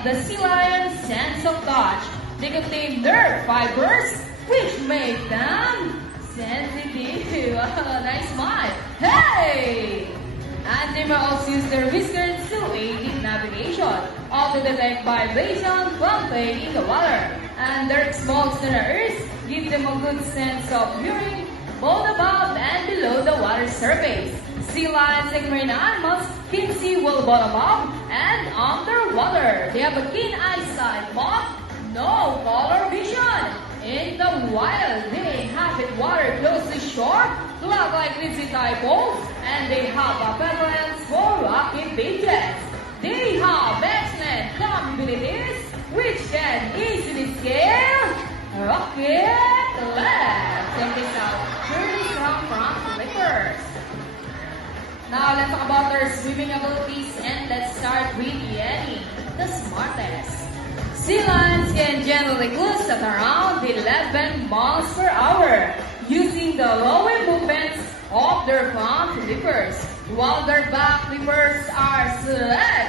have the sea lion's sense of touch. They contain nerve fibers which make them sensitive. Nice smile. Hey! And they may also use their whiskers to aid in navigation, or to detect vibration from playing in the water. And their small sonars give them a good sense of hearing both above and below the water surface. Sea lions and marine animals can see well both above and underwater. They have a keen eyesight but no color vision. In the wild, they inhabit water close to shore, look like ritzy typhoons, and they have a preference for rocky beaches. They have excellent capabilities, which can easily scale rocket ledges. Check this out. Purely from flippers. Now let's talk about their swimming abilities, and let's start with Yenny, the smartest. Sea lions can generally cruise at around 11 miles per hour using the lower movements of their front flippers, while their back flippers are select